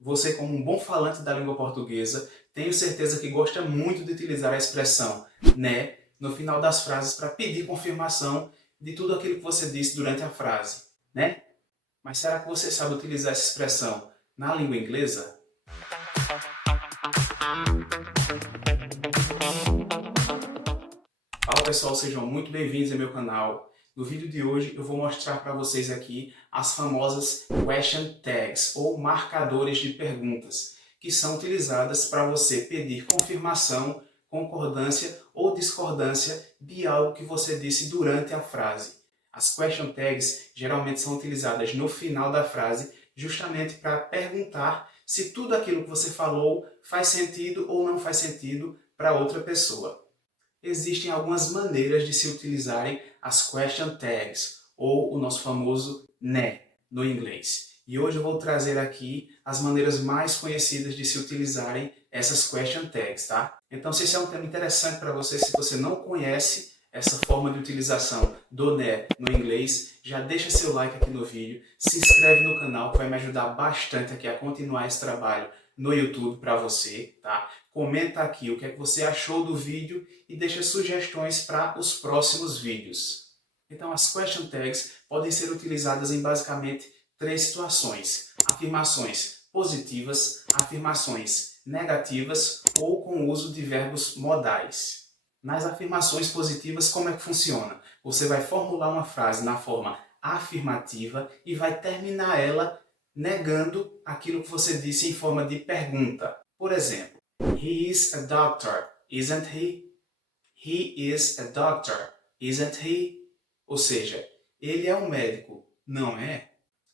Você, como um bom falante da língua portuguesa, tenho certeza que gosta muito de utilizar a expressão né no final das frases para pedir confirmação de tudo aquilo que você disse durante a frase, né? Mas será que você sabe utilizar essa expressão na língua inglesa? Fala pessoal, sejam muito bem-vindos ao meu canal. No vídeo de hoje eu vou mostrar para vocês aqui as famosas Question Tags, ou marcadores de perguntas, que são utilizadas para você pedir confirmação, concordância ou discordância de algo que você disse durante a frase. As Question Tags geralmente são utilizadas no final da frase, justamente para perguntar se tudo aquilo que você falou faz sentido ou não faz sentido para outra pessoa. Existem algumas maneiras de se utilizarem as question tags, ou o nosso famoso né, no inglês. E hoje eu vou trazer aqui as maneiras mais conhecidas de se utilizarem essas question tags, tá? Então, se esse é um tema interessante para você, se você não conhece essa forma de utilização do né no inglês, já deixa seu like aqui no vídeo, se inscreve no canal que vai me ajudar bastante aqui a continuar esse trabalho no YouTube para você, tá? Comenta aqui o que é que você achou do vídeo e deixa sugestões para os próximos vídeos. Então, as question tags podem ser utilizadas em basicamente três situações: afirmações positivas, afirmações negativas ou com o uso de verbos modais. Nas afirmações positivas, como é que funciona? Você vai formular uma frase na forma afirmativa e vai terminar ela negando aquilo que você disse em forma de pergunta. Por exemplo, He is a doctor, isn't he? He is a doctor, isn't he? Ou seja, ele é um médico, não é?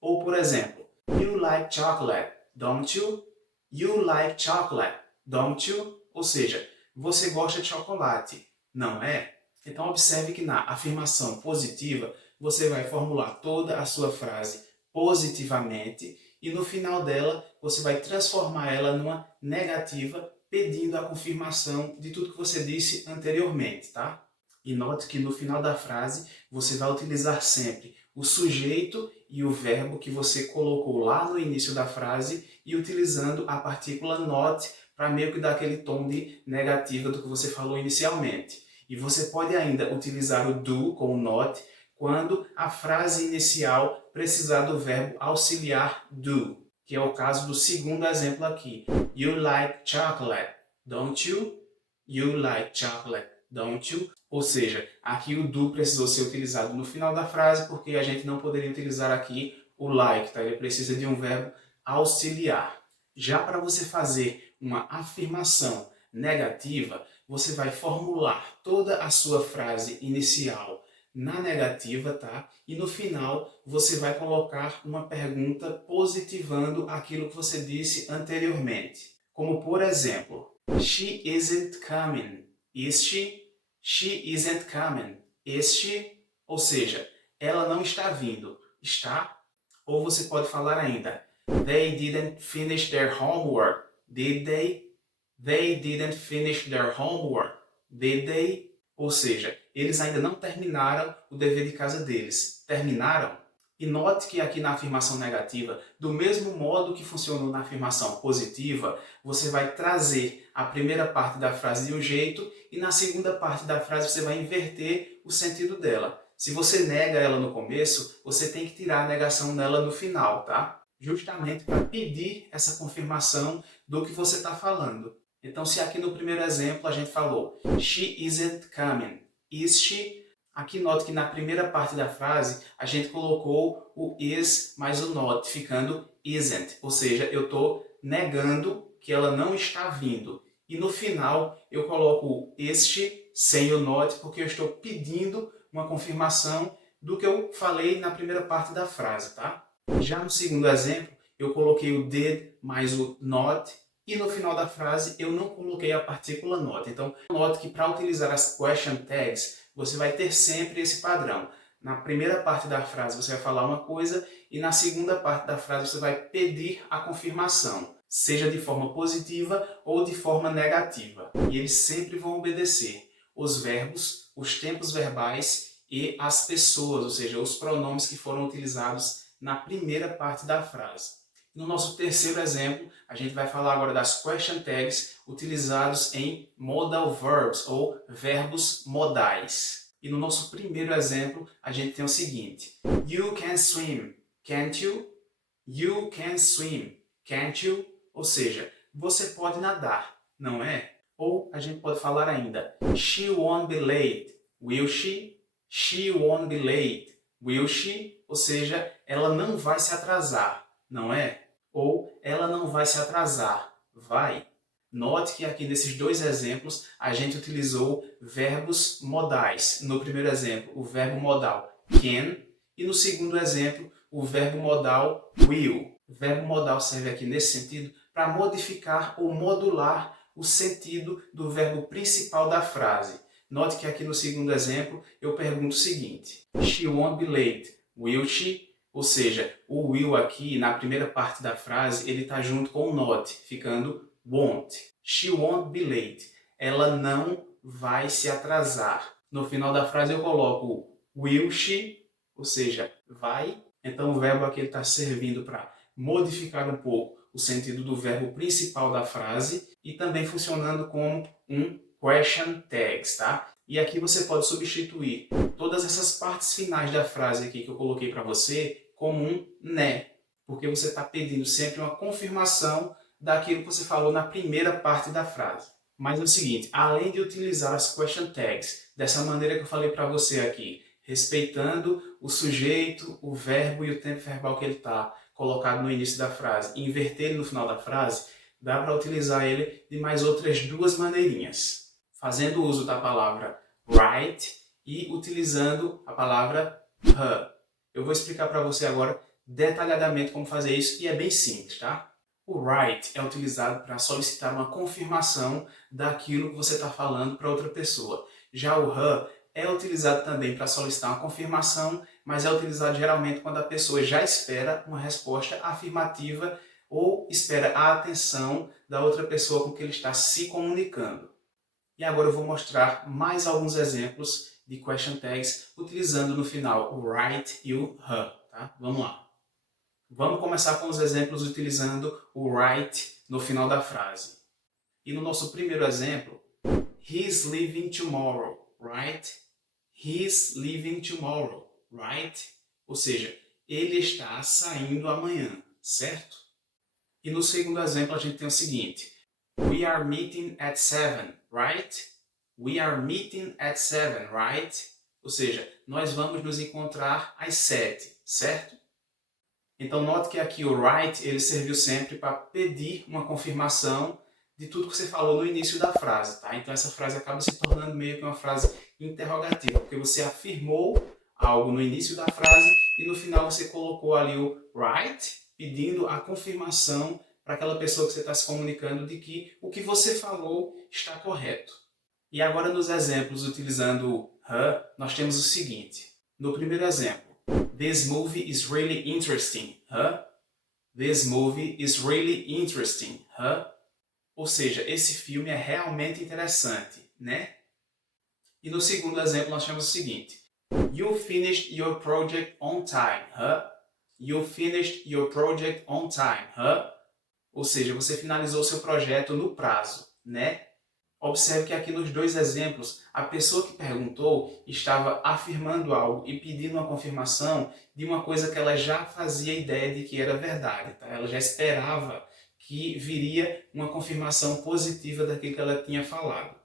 Ou, por exemplo, You like chocolate, don't you? You like chocolate, don't you? Ou seja, você gosta de chocolate, não é? Então, observe que na afirmação positiva, você vai formular toda a sua frase positivamente e no final dela, você vai transformar ela numa negativa, pedindo a confirmação de tudo que você disse anteriormente, tá? E note que no final da frase, você vai utilizar sempre o sujeito e o verbo que você colocou lá no início da frase e utilizando a partícula not para meio que dar aquele tom de negativa do que você falou inicialmente. E você pode ainda utilizar o do com o not quando a frase inicial precisar do verbo auxiliar do, que é o caso do segundo exemplo aqui. You like chocolate, don't you? You like chocolate, don't you? Ou seja, aqui o do precisou ser utilizado no final da frase porque a gente não poderia utilizar aqui o like, tá? Ele precisa de um verbo auxiliar. Já para você fazer uma afirmação negativa, você vai formular toda a sua frase inicial na negativa, tá? E no final você vai colocar uma pergunta positivando aquilo que você disse anteriormente. Como por exemplo, She isn't coming, is she? She isn't coming, is she? Ou seja, ela não está vindo, está? Ou você pode falar ainda, They didn't finish their homework, did they? They didn't finish their homework, did they? Ou seja, eles ainda não terminaram o dever de casa deles. Terminaram? E note que aqui na afirmação negativa, do mesmo modo que funcionou na afirmação positiva, você vai trazer a primeira parte da frase de um jeito e na segunda parte da frase você vai inverter o sentido dela. Se você nega ela no começo, você tem que tirar a negação dela no final, tá? Justamente para pedir essa confirmação do que você está falando. Então, se aqui no primeiro exemplo a gente falou She isn't coming, is she? Aqui note que na primeira parte da frase a gente colocou o is mais o not, ficando isn't. Ou seja, eu estou negando que ela não está vindo. E no final eu coloco o este sem o not, porque eu estou pedindo uma confirmação do que eu falei na primeira parte da frase, tá? Já no segundo exemplo, eu coloquei o did mais o not, e no final da frase eu não coloquei a partícula not. Então, note que para utilizar as question tags, você vai ter sempre esse padrão. Na primeira parte da frase você vai falar uma coisa e na segunda parte da frase você vai pedir a confirmação, seja de forma positiva ou de forma negativa. E eles sempre vão obedecer os verbos, os tempos verbais e as pessoas, ou seja, os pronomes que foram utilizados na primeira parte da frase. No nosso terceiro exemplo, a gente vai falar agora das question tags utilizados em modal verbs ou verbos modais. E no nosso primeiro exemplo, a gente tem o seguinte: You can swim, can't you? You can swim, can't you? Ou seja, você pode nadar, não é? Ou a gente pode falar ainda, She won't be late, will she? She won't be late, will she? Ou seja, ela não vai se atrasar, não é? Ou ela não vai se atrasar, vai. Note que aqui nesses dois exemplos a gente utilizou verbos modais. No primeiro exemplo, o verbo modal can, e no segundo exemplo, o verbo modal will. O verbo modal serve aqui nesse sentido para modificar ou modular o sentido do verbo principal da frase. Note que aqui no segundo exemplo eu pergunto o seguinte: She won't be late, will she? Ou seja, o will aqui, na primeira parte da frase, ele está junto com o not, ficando won't. She won't be late. Ela não vai se atrasar. No final da frase eu coloco will she, ou seja, vai. Então o verbo aqui está servindo para modificar um pouco o sentido do verbo principal da frase e também funcionando como um question tags, tá? E aqui você pode substituir todas essas partes finais da frase aqui que eu coloquei para você como um né, porque você está pedindo sempre uma confirmação daquilo que você falou na primeira parte da frase. Mas é o seguinte, além de utilizar as question tags dessa maneira que eu falei para você aqui, respeitando o sujeito, o verbo e o tempo verbal que ele está colocado no início da frase, e inverter ele no final da frase, dá para utilizar ele de mais outras duas maneirinhas. Fazendo uso da palavra write e utilizando a palavra her. Eu vou explicar para você agora detalhadamente como fazer isso e é bem simples, tá? O write é utilizado para solicitar uma confirmação daquilo que você está falando para outra pessoa. Já o her é utilizado também para solicitar uma confirmação, mas é utilizado geralmente quando a pessoa já espera uma resposta afirmativa ou espera a atenção da outra pessoa com que ele está se comunicando. E agora eu vou mostrar mais alguns exemplos de question tags utilizando no final o write e o her, tá? Vamos lá. Vamos começar com os exemplos utilizando o write no final da frase. E no nosso primeiro exemplo, he's leaving tomorrow, right? He's leaving tomorrow, right? Ou seja, ele está saindo amanhã, certo? E no segundo exemplo a gente tem o seguinte: we are meeting at 7, right? We are meeting at 7, right? Ou seja, nós vamos nos encontrar às 7, certo? Então note que aqui o right ele serviu sempre para pedir uma confirmação de tudo que você falou no início da frase, tá? Então essa frase acaba se tornando meio que uma frase interrogativa, porque você afirmou algo no início da frase e no final você colocou ali o right, pedindo a confirmação para aquela pessoa que você está se comunicando de que o que você falou está correto. E agora nos exemplos utilizando o her, nós temos o seguinte. No primeiro exemplo, this movie is really interesting, huh? This movie is really interesting, huh? Ou seja, esse filme é realmente interessante, né? E no segundo exemplo nós temos o seguinte. You finished your project on time, huh? You finished your project on time, huh? Ou seja, você finalizou seu projeto no prazo, né? Observe que aqui nos dois exemplos, a pessoa que perguntou estava afirmando algo e pedindo uma confirmação de uma coisa que ela já fazia ideia de que era verdade, tá? Ela já esperava que viria uma confirmação positiva daquilo que ela tinha falado.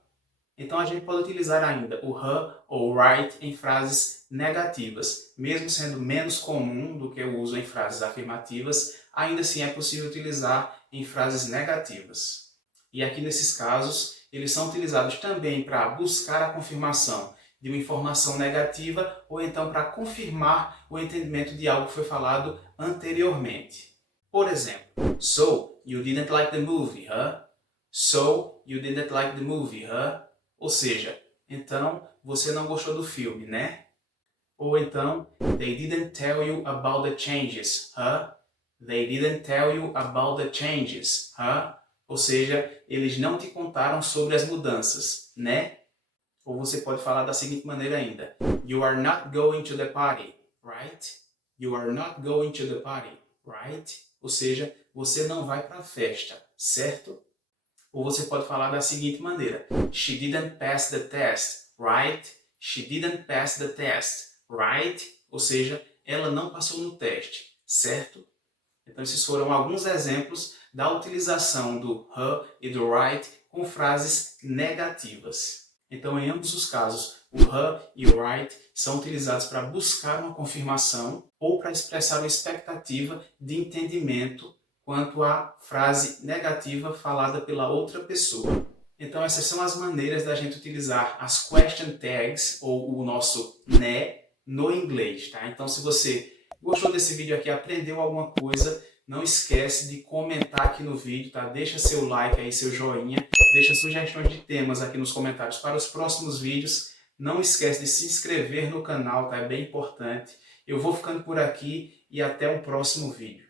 Então a gente pode utilizar ainda o her ou right em frases negativas. Mesmo sendo menos comum do que o uso em frases afirmativas, ainda assim é possível utilizar em frases negativas. E aqui nesses casos, eles são utilizados também para buscar a confirmação de uma informação negativa ou então para confirmar o entendimento de algo que foi falado anteriormente. Por exemplo, so, you didn't like the movie, huh? So, you didn't like the movie, huh? Ou seja, então você não gostou do filme, né? Ou então, they didn't tell you about the changes, huh? They didn't tell you about the changes, huh? Ou seja, eles não te contaram sobre as mudanças, né? Ou você pode falar da seguinte maneira ainda. You are not going to the party, right? You are not going to the party, right? ou seja, você não vai para a festa, certo? Ou você pode falar da seguinte maneira: She didn't pass the test, right? She didn't pass the test, right? Ou seja, ela não passou no teste, certo? Então esses foram alguns exemplos da utilização do her e do right com frases negativas. Então em ambos os casos, o her e o right são utilizados para buscar uma confirmação ou para expressar uma expectativa de entendimento quanto à frase negativa falada pela outra pessoa. Então essas são as maneiras da gente utilizar as question tags ou o nosso né no inglês, tá? Então se você gostou desse vídeo aqui, aprendeu alguma coisa, não esquece de comentar aqui no vídeo, tá? Deixa seu like aí, seu joinha, deixa sugestões de temas aqui nos comentários para os próximos vídeos. Não esquece de se inscrever no canal, tá? É bem importante. Eu vou ficando por aqui e até o próximo vídeo.